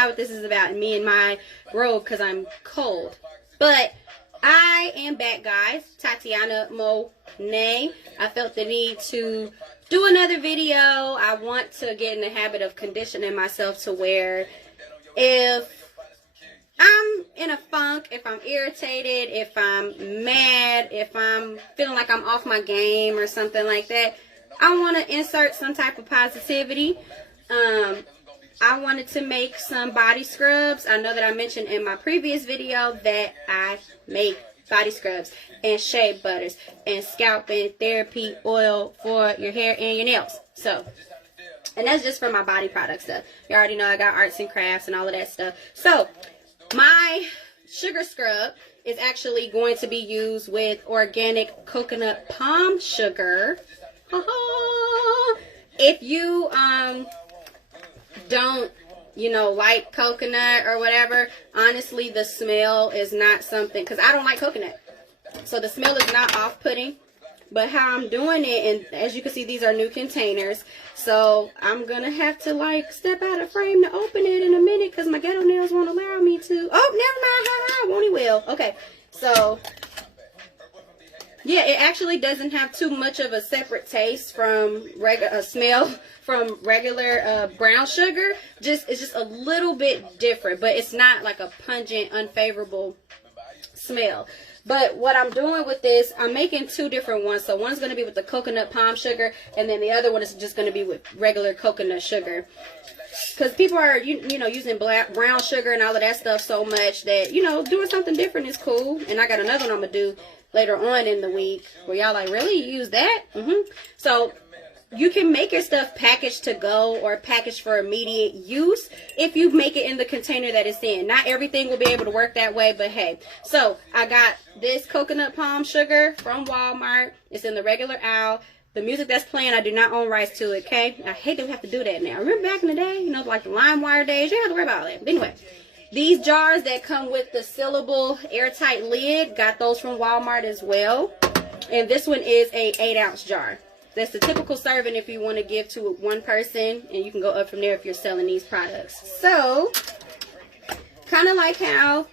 not what this is about. Me and my robe, because I'm cold. But I am back, guys. Tatiana Monet. I felt the need to do another video. I want to get in the habit of conditioning myself to where if I'm in a funk, if I'm irritated, if I'm mad, if I'm feeling like I'm off my game or something like that, I want to insert some type of positivity. I wanted to make some body scrubs. I know that I mentioned in my previous video that I make body scrubs and shea butters and scalp and therapy oil for your hair and your nails. So, and that's just for my body product stuff. You already know I got arts and crafts and all of that stuff. So, my sugar scrub is actually going to be used with organic coconut palm sugar. If you don't, you know, like coconut or whatever, honestly, the smell is not something, because I don't like coconut. So the smell is not off-putting. But how I'm doing it, and as you can see, these are new containers. So I'm going to have to, like, step out of frame to open it in a minute because my ghetto nails won't allow me to. Oh, never mind. Won't he will. Okay. So, yeah, it actually doesn't have too much of a separate taste from smell from regular brown sugar. It's just a little bit different, but it's not like a pungent, unfavorable smell. But what I'm doing with this, I'm making two different ones. So one's going to be with the coconut palm sugar, and then the other one is just going to be with regular coconut sugar. Because people are, you know, using brown sugar and all of that stuff so much that, you know, doing something different is cool. And I got another one I'm going to do later on in the week where y'all like, really? You use that? So you can make your stuff packaged to go or packaged for immediate use if you make it in the container that it's in. Not everything will be able to work that way, but hey. So I got this coconut palm sugar from Walmart. It's in the regular aisle. The music that's playing, I do not own rights to it, okay? I hate that we have to do that now. Remember back in the day, you know, like the LimeWire days, you didn't have to worry about that. But anyway, these jars that come with the sealable airtight lid, got those from Walmart as well. And this one is a 8-ounce jar. That's the typical serving if you want to give to one person, and you can go up from there if you're selling these products. So, kind of like how,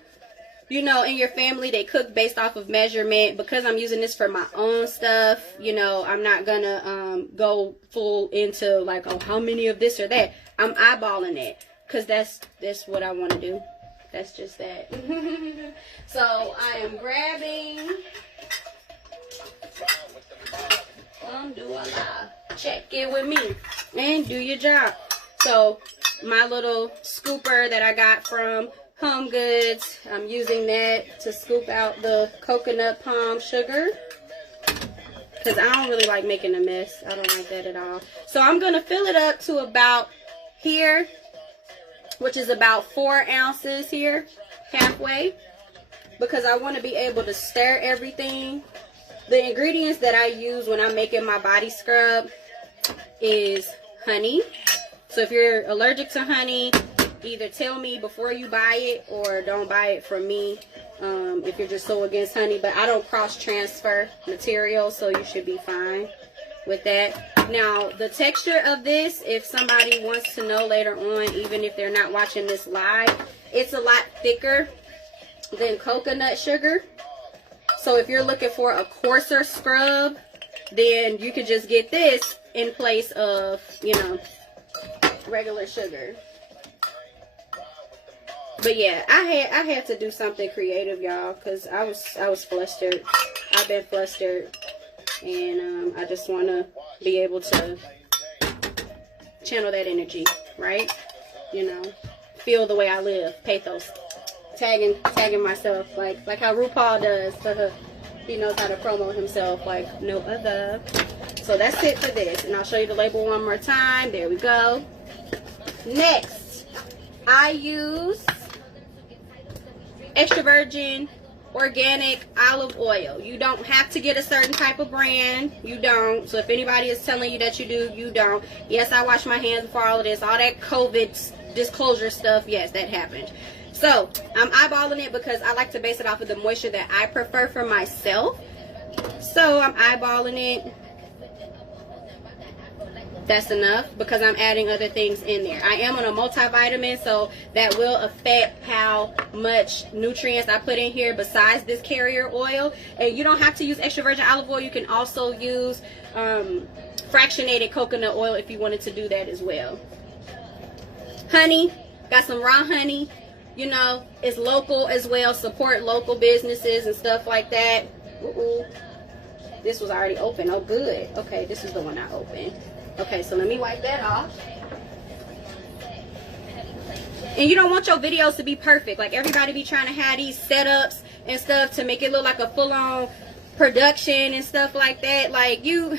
you know, in your family they cook based off of measurement. Because I'm using this for my own stuff, you know, I'm not gonna go full into like, oh, how many of this or that. I'm eyeballing it because that's what I want to do. That's just that. So I am grabbing. Check it with me and do your job. So my little scooper that I got from Home Goods, I'm using that to scoop out the coconut palm sugar because I don't really like making a mess. I don't like that at all. So I'm going to fill it up to about here, which is about 4 ounces here, halfway, because I want to be able to stir everything. The ingredients that I use when I'm making my body scrub is honey. So if you're allergic to honey, either tell me before you buy it or don't buy it from me if you're just so against honey. But I don't cross-transfer material, so you should be fine with that. Now, the texture of this, if somebody wants to know later on, even if they're not watching this live, it's a lot thicker than coconut sugar. So if you're looking for a coarser scrub, then you could just get this in place of, you know, regular sugar. But yeah, I had to do something creative, y'all, because I was flustered. I've been flustered, and I just want to be able to channel that energy, right? You know, feel the way I live, pathos. Tagging myself like how RuPaul does. He knows how to promote himself like no other. So that's it for this, and I'll show you the label one more time. There we go. Next, I use extra virgin organic olive oil. You don't have to get a certain type of brand. You don't. So if anybody is telling you that you do, you don't. Yes, I wash my hands before all of this. All that COVID disclosure stuff, yes, that happened. So I'm eyeballing it because I like to base it off of the moisture that I prefer for myself. So I'm eyeballing it. That's enough because I'm adding other things in there. I am on a multivitamin, so that will affect how much nutrients I put in here besides this carrier oil. And you don't have to use extra virgin olive oil. You can also use fractionated coconut oil if you wanted to do that as well. Honey, got some raw honey. You know, it's local as well. Support local businesses and stuff like that. This was already open. Oh, good. Okay, this is the one I opened. Okay, so let me wipe that off. And you don't want your videos to be perfect. Like, everybody be trying to have these setups and stuff to make it look like a full-on production and stuff like that. Like, you...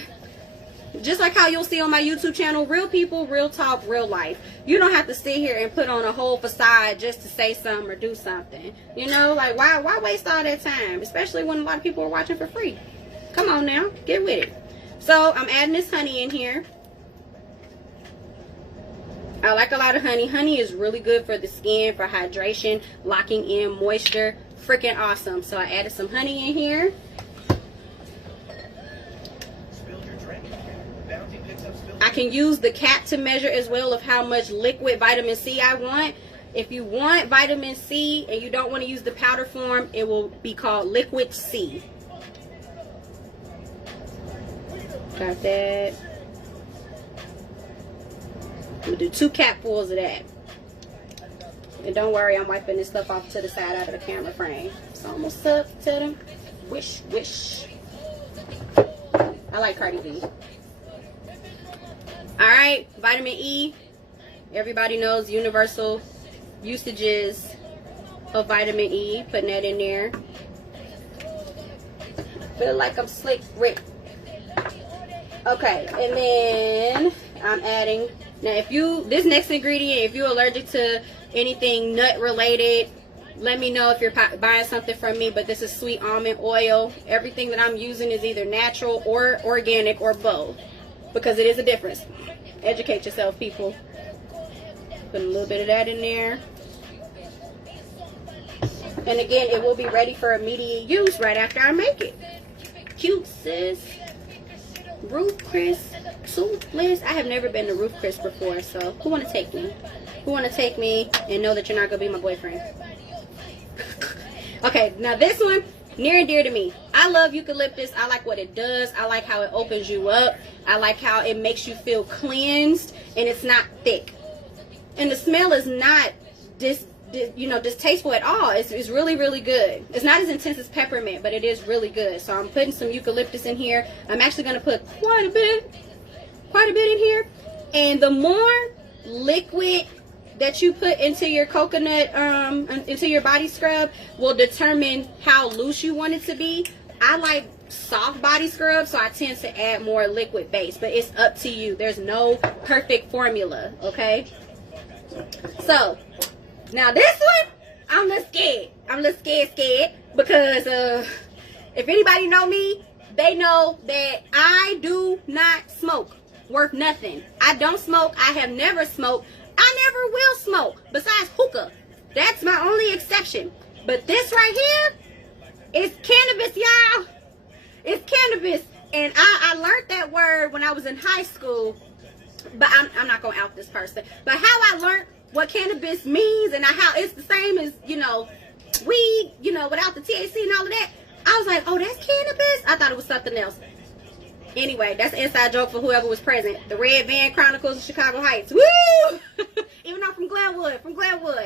Just like how you'll see on my YouTube channel, real people, real talk, real life. You don't have to sit here and put on a whole facade just to say something or do something. You know, like, why waste all that time? Especially when a lot of people are watching for free. Come on now, get with it. So, I'm adding this honey in here. I like a lot of honey. Honey is really good for the skin, for hydration, locking in moisture. Freaking awesome. So, I added some honey in here. I can use the cap to measure as well of how much liquid vitamin C I want. If you want vitamin C and you don't want to use the powder form, it will be called liquid C. Got that. We'll do 2 capfuls of that. And don't worry, I'm wiping this stuff off to the side out of the camera frame. It's almost up to them. Wish, wish. I like Cardi B. Alright, vitamin E. Everybody knows universal usages of vitamin E. Putting that in there. Feel like I'm slick Rick. Okay, and then I'm adding, now if you, this next ingredient, if you're allergic to anything nut related, let me know if you're buying something from me. But this is sweet almond oil. Everything that I'm using is either natural or organic or both, because it is a difference. Educate yourself, people. Put a little bit of that in there. And again, it will be ready for immediate use right after I make it. Cute, sis. Roof Chris, toothless. I have never been to Roof Chris before, so who want to take me? Who want to take me and know that you're not going to be my boyfriend? Okay, now this one, near and dear to me. I love eucalyptus. I like what it does. I like how it opens you up. I like how it makes you feel cleansed, and it's not thick. And the smell is not distasteful at all. It's really, really good. It's not as intense as peppermint, but it is really good. So I'm putting some eucalyptus in here. I'm actually going to put quite a bit in here. And the more liquid that you put into your coconut, into your body scrub, will determine how loose you want it to be. I like soft body scrub, so I tend to add more liquid base, but it's up to you. There's no perfect formula, okay? So now this one, I'm a little scared. I'm a little scared because if anybody know me, they know that I do not smoke. Worth nothing. I don't smoke. I have never smoked. I never will smoke besides hookah. That's my only exception. But this right here is cannabis, y'all. It's cannabis. And I learned that word when I was in high school. But I'm not going to out this person. But how I learned what cannabis means and how it's the same as, weed, without the THC and all of that. I was like, oh, that's cannabis? I thought it was something else. Anyway, that's an inside joke for whoever was present. The Red Van Chronicles of Chicago Heights. Woo! Even though from Glenwood.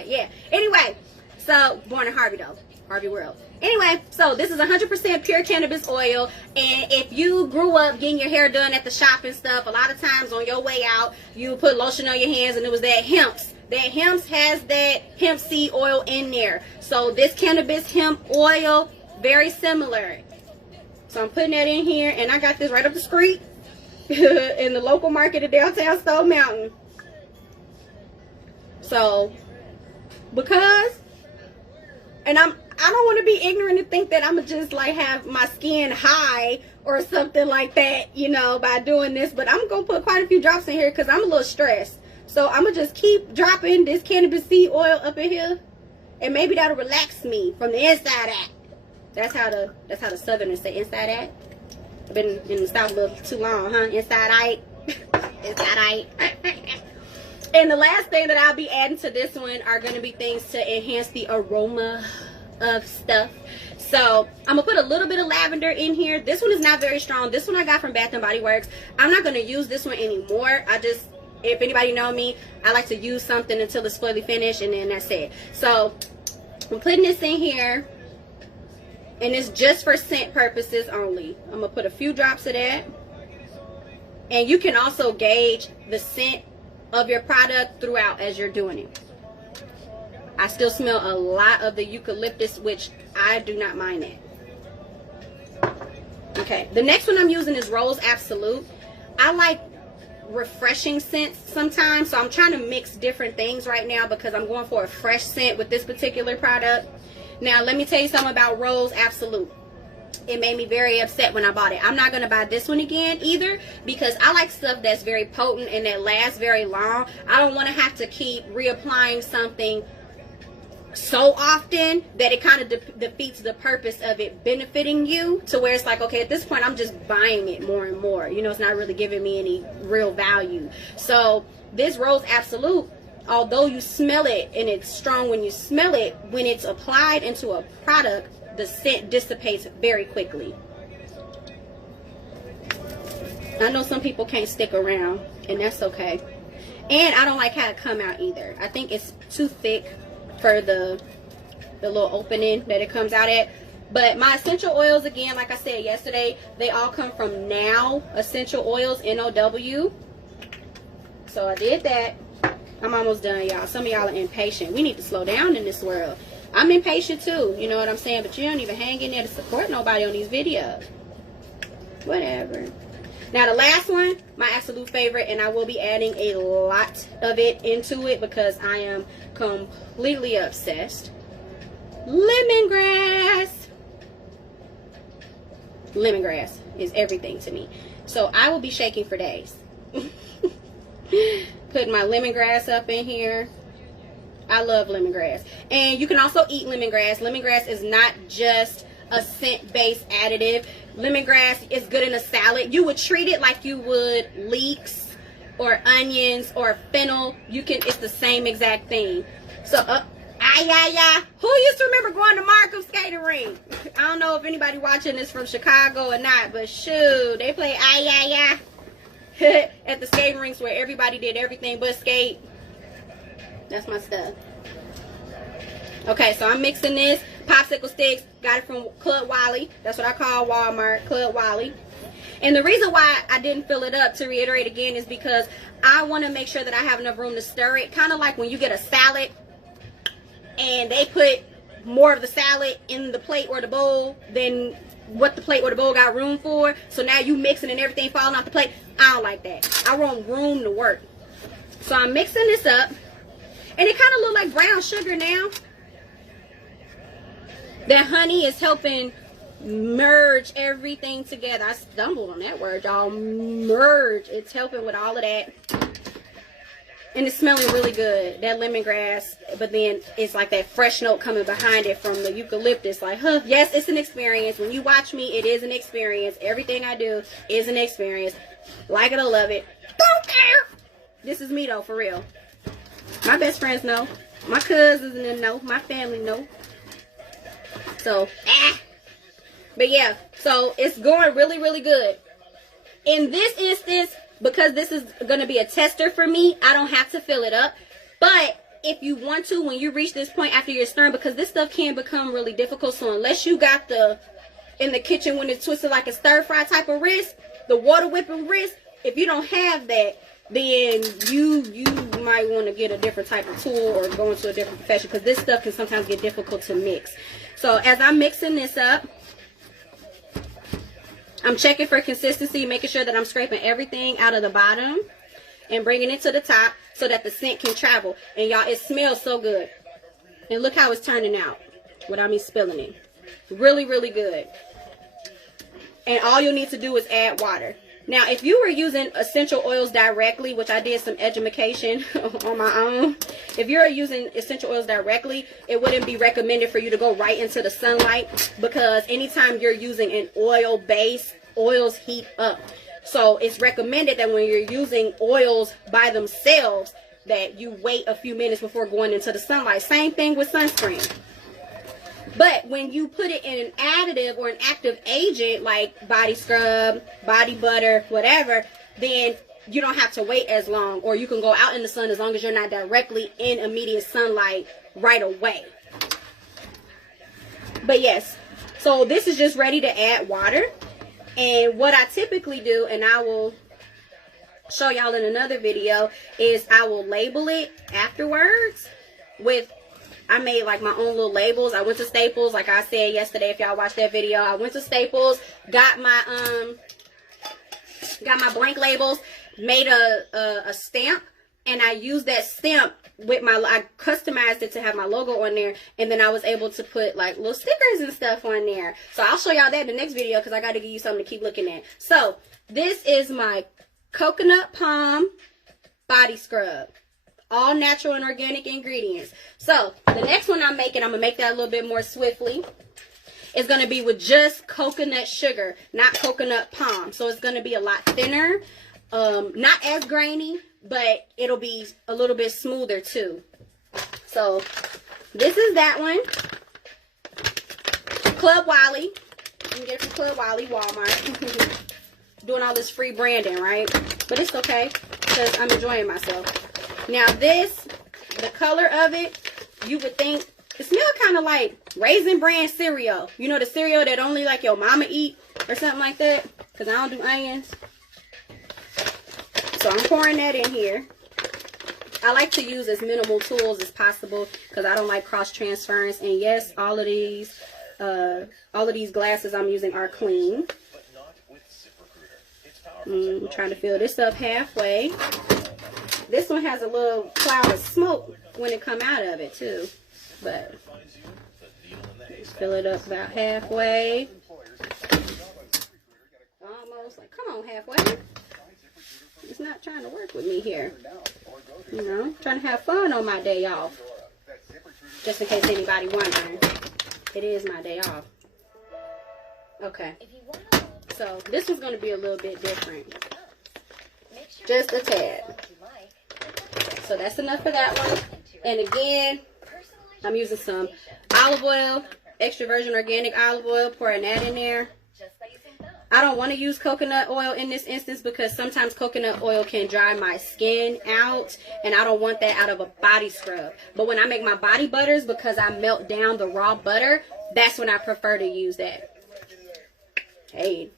Yeah. Anyway, so, born in Harvey, though. Harvey World. Anyway, so this is 100% pure cannabis oil. And if you grew up getting your hair done at the shop and stuff, a lot of times on your way out, you put lotion on your hands and it was that hemp's. That hemp has that hemp seed oil in there. So this cannabis hemp oil, very similar. So I'm putting that in here, and I got this right up the street in the local market at downtown Stone Mountain. So, because, and I don't want to be ignorant and think that I'm gonna just like have my skin high or something like that, by doing this. But I'm gonna put quite a few drops in here because I'm a little stressed. So I'm gonna just keep dropping this cannabis seed oil up in here, and maybe that'll relax me from the inside out. That's how the Southerners say inside out. I've been in the South a little too long, huh? Inside out. Is that right? And the last thing that I'll be adding to this one are going to be things to enhance the aroma of stuff. So I'm gonna put a little bit of lavender in here. This one is not very strong. This one I got from Bath and Body Works. I'm not going to use this one anymore. If anybody know me, I like to use something until it's fully finished, and then that's it. So I'm putting this in here, and it's just for scent purposes only. I'm gonna put a few drops of that. And you can also gauge the scent of your product throughout as you're doing it. I still smell a lot of the eucalyptus, which I do not mind that. Okay, the next one I'm using is Rose Absolute. I like refreshing scents sometimes, so I'm trying to mix different things right now because I'm going for a fresh scent with this particular product. Now, let me tell you something about Rose Absolute. It made me very upset when I bought it. I'm not going to buy this one again either because I like stuff that's very potent and that lasts very long. I don't want to have to keep reapplying something so often that it kind of defeats the purpose of it benefiting you, to where it's like, okay, at this point I'm just buying it more and more. You know, it's not really giving me any real value. So this Rose Absolute, although you smell it and it's strong when you smell it, when it's applied into a product, the scent dissipates very quickly. I know some people can't stick around, and that's okay. And I don't like how it come out either. I think it's too thick for the little opening that it comes out at. But my essential oils, again, like I said yesterday, they all come from Now Essential Oils, N-O-W. So I did that. I'm almost done, y'all. Some of y'all are impatient. We need to slow down in this world. I'm impatient too, you know what I'm saying? But you don't even hang in there to support nobody on these videos. Whatever. Now the last one, my absolute favorite, and I will be adding a lot of it into it because I am completely obsessed. Lemongrass. Lemongrass is everything to me. So I will be shaking for days. Putting my lemongrass up in here. I love lemongrass. And you can also eat lemongrass. Lemongrass is not just a scent-based additive. Lemongrass is good in a salad. You would treat it like you would leeks or onions or fennel. It's the same exact thing. So, who used to remember going to Markham skating rink? I don't know if anybody watching this from Chicago or not, but shoot, they play at the skating rinks where everybody did everything but skate. That's my stuff. Okay, so I'm mixing this. Popsicle sticks. Got it from Club Wally. That's what I call Walmart. Club Wally. And the reason why I didn't fill it up, to reiterate again, is because I want to make sure that I have enough room to stir it. Kind of like when you get a salad and they put more of the salad in the plate or the bowl than what the plate or the bowl got room for. So now you mixing and everything falling off the plate. I don't like that. I want room to work. So I'm mixing this up. And it kind of look like brown sugar now. That honey is helping merge everything together. I stumbled on that word, y'all. Merge. It's helping with all of that. And it's smelling really good. That lemongrass. But then it's like that fresh note coming behind it from the eucalyptus. Like, huh. Yes, it's an experience. When you watch me, it is an experience. Everything I do is an experience. Like it or love it. Don't care. This is me, though, for real. My best friends know. My cousins know. My family know. So, But yeah, so it's going really, really good. In this instance, because this is going to be a tester for me, I don't have to fill it up. But if you want to, when you reach this point after you're stirring, because this stuff can become really difficult. So unless you got in the kitchen when it's twisted like a stir fry type of wrist, the water whipping wrist, if you don't have that, then you might want to get a different type of tool or go into a different profession, because this stuff can sometimes get difficult to mix. So as I'm mixing this up, I'm checking for consistency, making sure that I'm scraping everything out of the bottom and bringing it to the top so that the scent can travel. And y'all, it smells so good. And look how it's turning out without me spilling it. Really, really good. And all you'll need to do is add water. Now, if you were using essential oils directly, which I did some education on my own, if you're using essential oils directly, it wouldn't be recommended for you to go right into the sunlight, because anytime you're using an oil base, oils heat up. So it's recommended that when you're using oils by themselves, that you wait a few minutes before going into the sunlight. Same thing with sunscreen. But when you put it in an additive or an active agent like body scrub, body butter, whatever, then you don't have to wait as long, or you can go out in the sun as long as you're not directly in immediate sunlight right away. But yes, so this is just ready to add water. And what I typically do, and I will show y'all in another video, is I will label it afterwards with, I made like my own little labels. I went to Staples, like I said yesterday, if y'all watched that video. I went to Staples, got my blank labels, made a stamp, and I used that stamp with I customized it to have my logo on there, and then I was able to put like little stickers and stuff on there. So I'll show y'all that in the next video, because I got to give you something to keep looking at. So this is my coconut palm body scrub, all natural and organic ingredients. So the next one I'm making, I'm gonna make that a little bit more swiftly. It's gonna be with just coconut sugar, not coconut palm. So it's gonna be a lot thinner, not as grainy, but it'll be a little bit smoother too. So this is that one. Club Wally. You can get it from Club Wally, Walmart. Doing all this free branding, right? But it's okay, because I'm enjoying myself. Now this, the color of it, you would think, it smells kind of like Raisin Bran cereal. You know, the cereal that only like your mama eat or something like that? Because I don't do onions. So I'm pouring that in here. I like to use as minimal tools as possible, because I don't like cross transference. And yes, all of these glasses I'm using are clean. I'm trying to fill this up halfway. This one has a little cloud of smoke when it come out of it too, but just fill it up about halfway. Almost, like, come on, halfway. It's not trying to work with me here. You know, trying to have fun on my day off. Just in case anybody wondering, it is my day off. Okay. So this one's going to be a little bit different. Just a tad. So that's enough for that one. And again, I'm using some olive oil, extra virgin organic olive oil, pouring that in there. I don't want to use coconut oil in this instance, because sometimes coconut oil can dry my skin out, and I don't want that out of a body scrub. But when I make my body butters, because I melt down the raw butter, that's when I prefer to use that. Hey,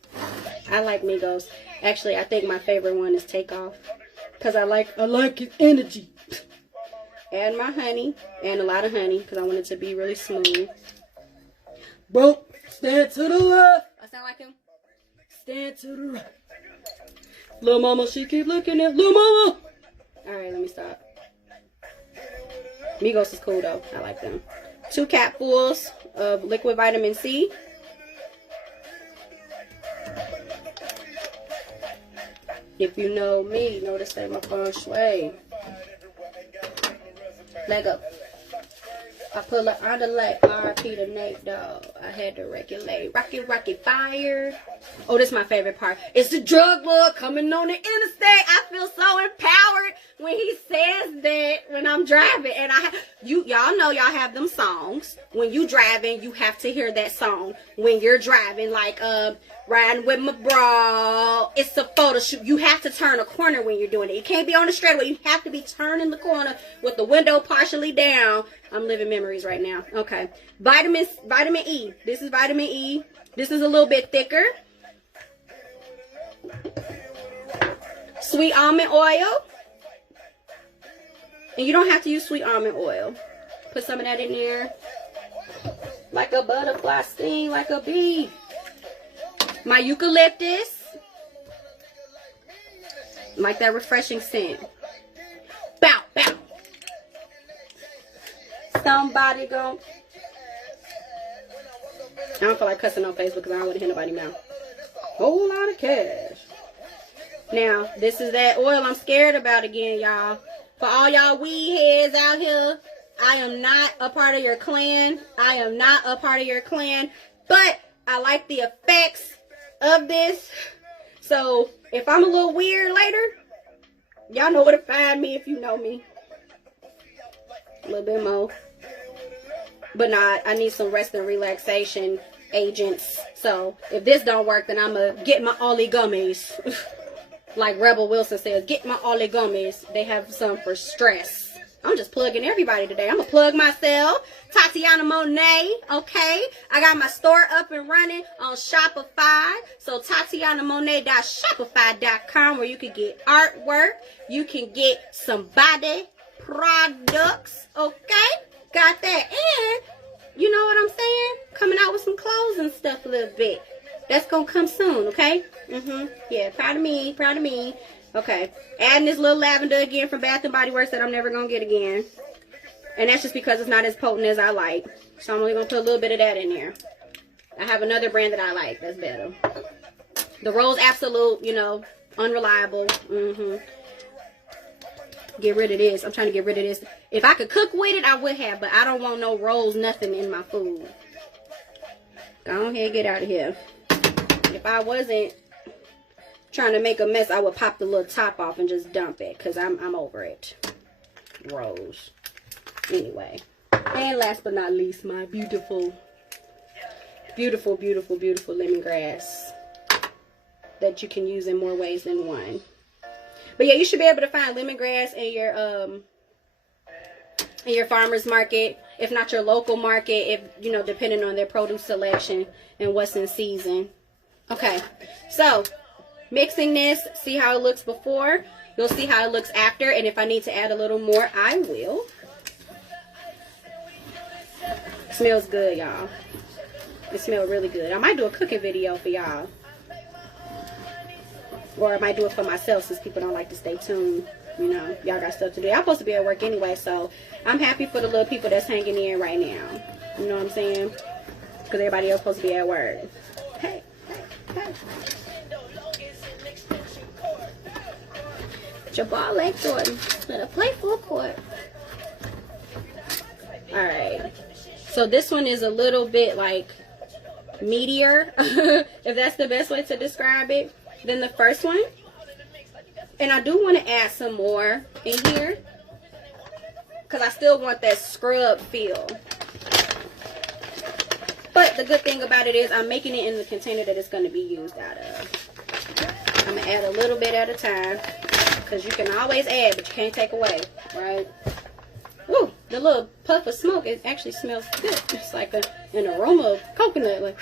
I like Migos. Actually, I think my favorite one is Takeoff, because I like its energy. Add my honey, and a lot of honey, because I want it to be really smooth. Bro, stand to the left. I sound like him? Stand to the right. Little mama, she keep looking at little mama. Alright, let me stop. Migos is cool though. I like them. 2 capfuls of liquid vitamin C. If you know me, you know this ain't my feng shui. Leg up. I pull up on the leg. R.I.P. to Nate, dog. I had to regulate. Rocky fire. Oh, this is my favorite part. It's the drug lord coming on the interstate. I feel so empowered when he says that when I'm driving. And y'all know y'all have them songs. When you driving, you have to hear that song when you're driving. Like, riding with my bra. It's a photo shoot. You have to turn a corner when you're doing it. You can't be on the straightaway. You have to be turning the corner with the window partially down. I'm living memories right now. Okay. Vitamin E. This is vitamin E. This is a little bit thicker. Sweet almond oil. And you don't have to use sweet almond oil. Put some of that in there. Like a butterfly sting, like a bee. My eucalyptus. Like that refreshing scent. Bow, bow. Somebody go. I don't feel like cussing on Facebook because I don't want to hear nobody mouth. Whole lot of cash. Now, this is that oil I'm scared about again, y'all. For all y'all weed heads out here, I am not a part of your clan. I am not a part of your clan. But I like the effects of this. So if I'm a little weird later, y'all know where to find me if you know me. A little bit more. But nah, I need some rest and relaxation agents. So if this don't work, then I'm going to get my Ollie gummies. Like Rebel Wilson says, get my Ollie gummies. They have some for stress. I'm just plugging everybody today. I'm going to plug myself. Tatiana Monet, okay? I got my store up and running on Shopify. So TatianaMonet.shopify.com, where you can get artwork. You can get some body products, okay? Got that. And, you know what I'm saying? Coming out with some clothes and stuff a little bit. That's going to come soon, okay? Yeah, proud of me, proud of me. Okay, adding this little lavender again from Bath & Body Works that I'm never going to get again. And that's just because it's not as potent as I like. So I'm only going to put a little bit of that in there. I have another brand that I like that's better. The Rose Absolute, you know, unreliable. Get rid of this. I'm trying to get rid of this. If I could cook with it, I would have. But I don't want no Rose nothing in my food. Go ahead, get out of here. If I wasn't trying to make a mess, I would pop the little top off and just dump it, because I'm over it. Rose. Anyway, and last but not least, my beautiful lemongrass that you can use in more ways than one. But yeah, you should be able to find lemongrass in your farmer's market, if not your local market, if you know, depending on their produce selection and what's in season. Okay, so mixing this, see how it looks before. You'll see how it looks after. And if I need to add a little more, I will. It smells good, y'all. It smells really good. I might do a cooking video for y'all. Or I might do it for myself, since people don't like to stay tuned. You know, y'all got stuff to do. I'm supposed to be at work anyway, so I'm happy for the little people that's hanging in right now. You know what I'm saying? Because everybody else supposed to be at work. Hey, hey, hey. Your ball leg Jordan. Let her play full court. Alright. So this one is a little bit like meatier, if that's the best way to describe it, than the first one. And I do want to add some more in here, because I still want that scrub feel. But the good thing about it is I'm making it in the container that it's going to be used out of. I'm going to add a little bit at a time. Because you can always add, but you can't take away, right? Woo! The little puff of smoke, it actually smells good. It's like an aroma of coconut. Like,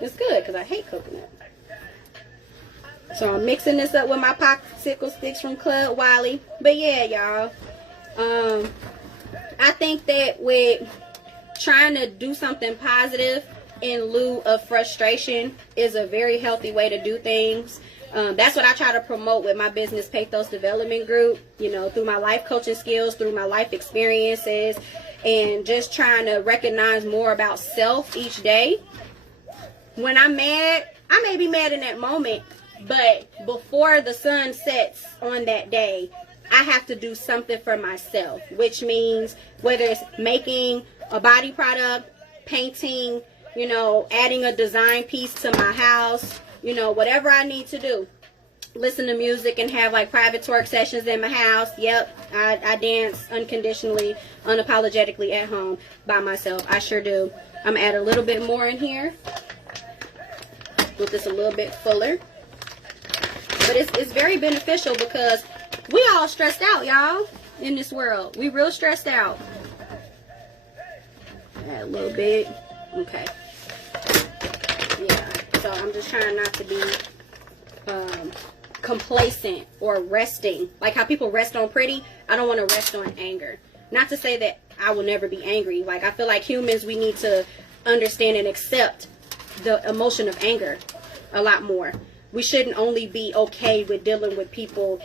it's good, because I hate coconut. So I'm mixing this up with my popsicle sticks from Club Wiley. But yeah, y'all. I think that with trying to do something positive in lieu of frustration is a very healthy way to do things. That's what I try to promote with my business Pathos Development Group, you know, through my life coaching skills, through my life experiences, and just trying to recognize more about self each day. When I'm mad, I may be mad in that moment, but before the sun sets on that day, I have to do something for myself, which means whether it's making a body product, painting, you know, adding a design piece to my house, you know, whatever I need to do. Listen to music and have like private twerk sessions in my house. Yep, I dance unconditionally, unapologetically at home by myself. I sure do. I'm gonna add a little bit more in here. With this a little bit fuller. But it's very beneficial because we all stressed out, y'all, in this world. We real stressed out. Add a little bit. Okay. Yeah. So I'm just trying not to be complacent or resting. Like how people rest on pretty. I don't want to rest on anger. Not to say that I will never be angry. Like I feel like humans, we need to understand and accept the emotion of anger a lot more. We shouldn't only be okay with dealing with people,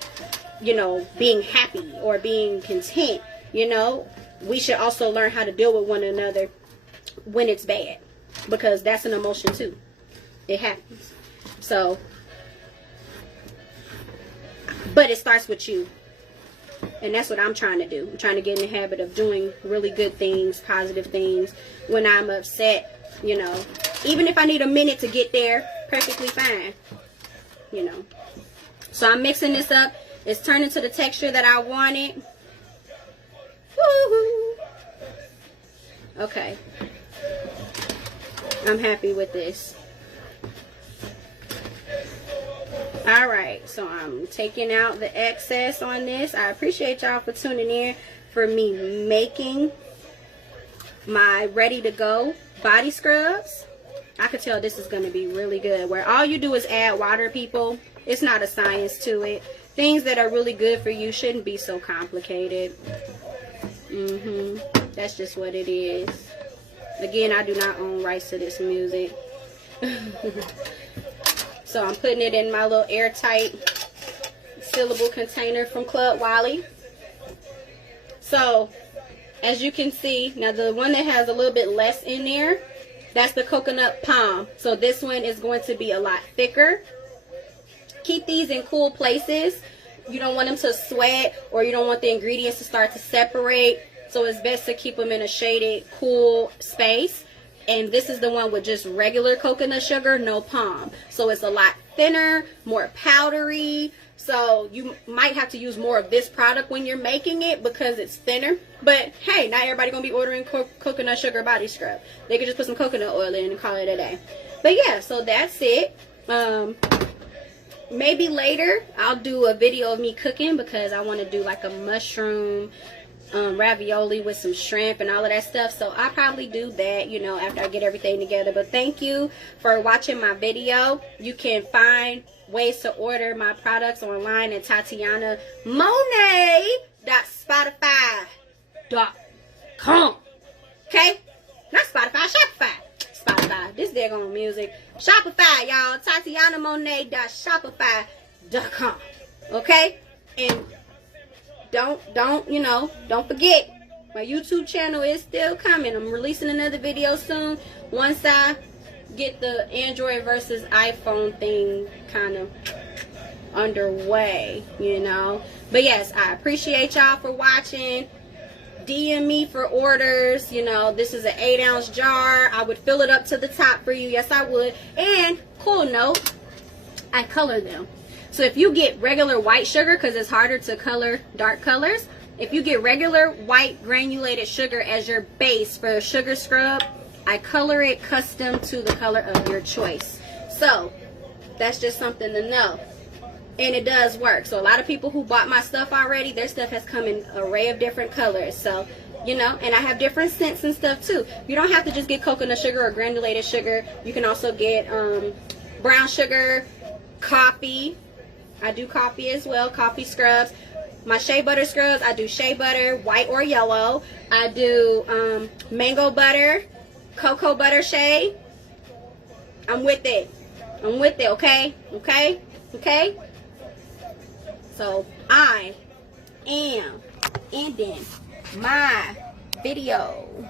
you know, being happy or being content. You know, we should also learn how to deal with one another when it's bad, because that's an emotion too. It happens. So, but it starts with you. And that's what I'm trying to do. I'm trying to get in the habit of doing really good things, positive things. When I'm upset, you know, even if I need a minute to get there, perfectly fine. you know. So I'm mixing this up. It's turning to the texture that I wanted. Woohoo! Okay. I'm happy with this. Alright, so I'm taking out the excess on this. I appreciate y'all for tuning in for me making my ready to go body scrubs. I could tell this is going to be really good. Where all you do is add water, people. It's not a science to it. Things that are really good for you shouldn't be so complicated. That's just what it is. Again, I do not own rights to this music. So I'm putting it in my little airtight sealable container from Club Wally. So as you can see, now the one that has a little bit less in there, that's the coconut palm. So this one is going to be a lot thicker. Keep these in cool places. You don't want them to sweat, or you don't want the ingredients to start to separate. So it's best to keep them in a shaded, cool space. And this is the one with just regular coconut sugar, no palm. So it's a lot thinner, more powdery. So you might have to use more of this product when you're making it because it's thinner. But hey, not everybody gonna be ordering coconut sugar body scrub. They can just put some coconut oil in and call it a day. But yeah, so that's it. Maybe later I'll do a video of me cooking, because I want to do like a mushroom ravioli with some shrimp and all of that stuff. So I'll probably do that, you know, after I get everything together. But thank you for watching my video. You can find ways to order my products online at TatianaMonet.spotify.com. Okay? Not Spotify, Shopify. Spotify. This daggone music. Shopify, y'all. TatianaMonet.Shopify.com. Okay? And don't forget, my YouTube channel is still coming. I'm releasing another video soon once I get the Android versus iPhone thing kind of underway, you know. But yes, I appreciate y'all for watching. DM me for orders. You know, this is an 8-ounce jar. I would fill it up to the top for you. Yes, I would. And cool note, I color them. So if you get regular white sugar, because it's harder to color dark colors, if you get regular white granulated sugar as your base for a sugar scrub, I color it custom to the color of your choice. So that's just something to know. And it does work. So a lot of people who bought my stuff already, their stuff has come in an array of different colors. So, you know, and I have different scents and stuff too. You don't have to just get coconut sugar or granulated sugar. You can also get brown sugar, coffee. I do coffee as well, coffee scrubs. My shea butter scrubs, I do shea butter, white or yellow. I do mango butter, cocoa butter shea. I'm with it. I'm with it, okay? Okay? Okay? So I am ending my video.